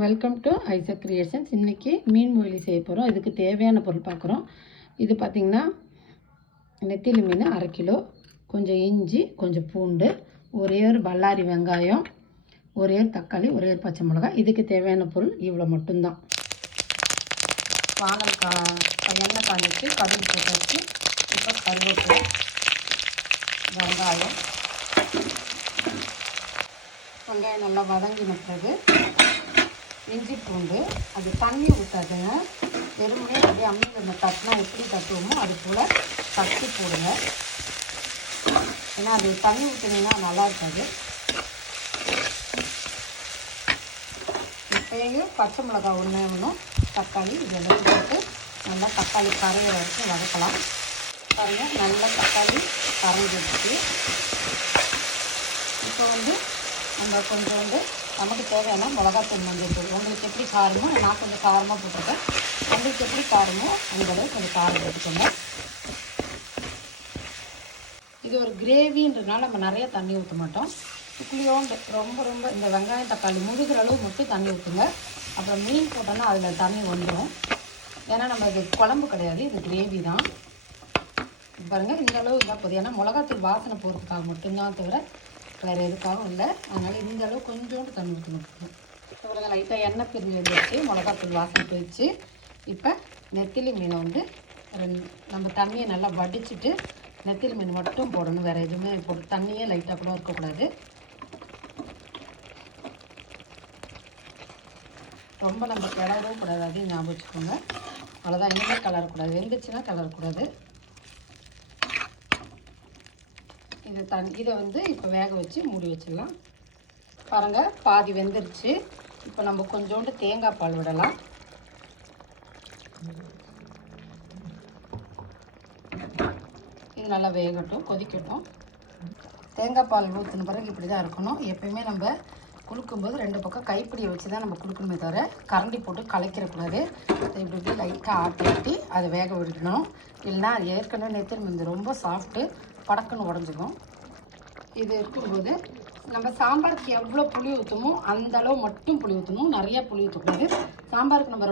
Welcome to Isaac creations. இன்றைக்கி மீன் மொய்லி செய்ய போகிறோம். இதுக்கு தேவையான பொருள் பார்க்குறோம். இது பார்த்திங்கன்னா நெத்திலி மீன் 1/2 கிலோ, கொஞ்சம் இஞ்சி, கொஞ்சம் பூண்டு, ஒரே ஒரு பல்லாரி வெங்காயம், ஒரே ஒரு தக்காளி, ஒரே ஒரு பச்சை மிளகாய். இதுக்கு தேவையான பொருள் இவ்வளோ மட்டும்தான். வானல் எண்ணெய் காஞ்சிச்சு, கடுகு போட்டாச்சு. இப்போ கருவேப்பிலை, வெங்காயம் நல்லா வதங்கின பிறகு இஞ்சி பூண்டு, அது தண்ணி ஊற்றாதுங்க, வெறுமனே அப்படியே அம்மியில் நம்ம தட்டினா எப்படி தட்டுவோமோ அது போல் தட்டி போடுங்க. ஏன்னா அது தண்ணி ஊற்றினீங்கன்னா நல்லா இருக்காது. இப்போயும் பச்சை மிளகாய் ஒன்றும் தக்காளி இது எல்லாத்தையும் போட்டு நல்லா தக்காளி கரையிற வரைக்கும் வதக்கலாம். பாருங்கள், நல்லா தக்காளி கரைஞ்சிடுச்சு. இப்போ நம்ம கொஞ்சம் நமக்கு தேவையான மிளகாத்தூள், மஞ்சள் தூள், உங்களுக்கு எப்படி காரமோ, நான் கொஞ்சம் காரமாக போட்டிருக்கேன், உங்களுக்கு எப்படி காரமோ அந்த அளவுக்கு கொஞ்சம் காரம் எடுத்துக்கோங்க. இது ஒரு கிரேவின்றதுனால நம்ம நிறைய தண்ணி ஊற்ற மாட்டோம். புளியோண்டு ரொம்ப இந்த வெங்காயம் தக்காளி முழுகிற அளவு மட்டும் தண்ணி ஊற்றுங்க. அப்புறம் மீன் போட்டோன்னா அதில் தண்ணி வந்துடும். ஏன்னா நம்ம இது குழம்பு கிடையாது, இது கிரேவி தான். பாருங்கள், இந்த அளவு இருந்தால் போதும். ஏன்னா மிளகாத்தூள் வாசனை போகிறதுக்காக மட்டும்தான், தவிர வேறு எதுக்காகவும் இல்லை. அதனால் இந்த அளவு கொஞ்சோண்டு தண்ணி ஊற்றி விட்டுருக்கோம். இப்போ லைட்டாக எண்ணெய் பிரிஞ்சு வந்துடுச்சு, மிளகாத்தூள் வாசனை போயிடுச்சு. இப்போ நெத்திலி மீனை நம்ம தண்ணியை நல்லா வடிச்சிட்டு நெத்திலி மீன் மட்டும் போடணும், வேறு எதுவுமே போட்டு தண்ணியே லைட்டாக கூட இருக்கக்கூடாது. ரொம்ப நம்ம கிளறவும் கூடாது, அதையும் ஞாபகம் வச்சுக்கோங்க. அவ்வளோதான், இனிமே கலரக்கூடாது, வெந்துச்சுன்னா கலரக்கூடாது. இதை இப்போ வேக வச்சு மூடி வச்சிடலாம். பாருங்கள், பாதி வெந்துருச்சு. இப்போ நம்ம கொஞ்சோண்டு தேங்காய் பால் விடலாம். இது நல்லா வேகட்டும், கொதிக்கட்டும். தேங்காய் பால் ஊற்றின பிறகு இப்படி தான் இருக்கணும். எப்பயுமே நம்ம குளுக்கும்போது 2 பக்கம் கைப்பிடியை வச்சு தான் நம்ம குளுக்கணுமே தவிர கரண்டி போட்டு கலக்கிடக்கூடாது. இப்படி லைட்டாக ஆட்டி அதை வேக விடணும். இல்லைன்னா அது ஏற்கனவே நெத்திலி மீன் ரொம்ப சாஃப்ட்டு, படக்குன்னு உடஞ்சிக்கும். இது இருக்கும்போது நம்ம சாம்பாருக்கு எவ்வளோ புளி ஊற்றுமோ அந்த அளவு மட்டும் புளி ஊற்றணும், நிறையா புளி ஊற்றக்கூடாது. சாம்பாருக்கு நம்ம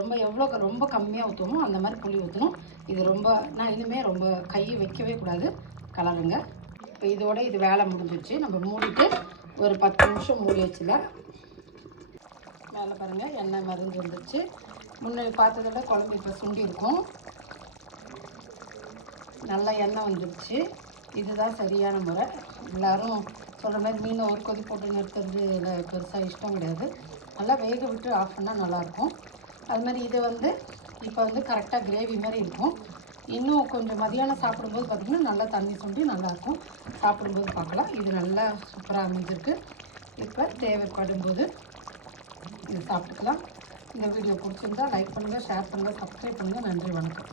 ரொம்ப கம்மியாக ஊற்றுமோ அந்த மாதிரி புளி ஊற்றணும். இது நான் இனிமேல் ரொம்ப கையை வைக்கவே கூடாது, கலருங்க. இப்போ இது வேலை முடிஞ்சிச்சு. நம்ம மூடிட்டு ஒரு 10 நிமிஷம் மூடி வச்சுலாம். மேலே பாருங்கள், எண்ணெய் மருந்து வந்துச்சு. முன்னாடி பார்த்ததோட குழம்பு இப்போ சுண்டி இருக்கும். நல்லா எண்ணெய் வந்துடுச்சு. இதுதான் சரியான முறை. எல்லோரும் சொல்கிற மாதிரி மீனை ஒரு கொதி போட்டு நிறுத்துறது இல்லை, பெருசாக இஷ்டம் கிடையாது. நல்லா வேக விட்டு ஆஃப் பண்ணால் நல்லாயிருக்கும். அது மாதிரி இதை இப்போ கரெக்டாக கிரேவி மாதிரி இருக்கும். இன்னும் கொஞ்சம் மதியானம் சாப்பிடும்போது பார்த்திங்கன்னா நல்லா தண்ணி சுண்டி நல்லாயிருக்கும். சாப்பிடும்போது பார்க்கலாம். இது நல்லா சூப்பராக அமைஞ்சிருக்கு. இப்போ தேவைப்படும்போது இது சாப்பிட்டுக்கலாம். இந்த வீடியோ பிடிச்சிருந்தா லைக் பண்ணுங்கள், ஷேர் பண்ணுங்கள், சப்ஸ்கிரைப் பண்ணுங்கள். நன்றி, வணக்கம்.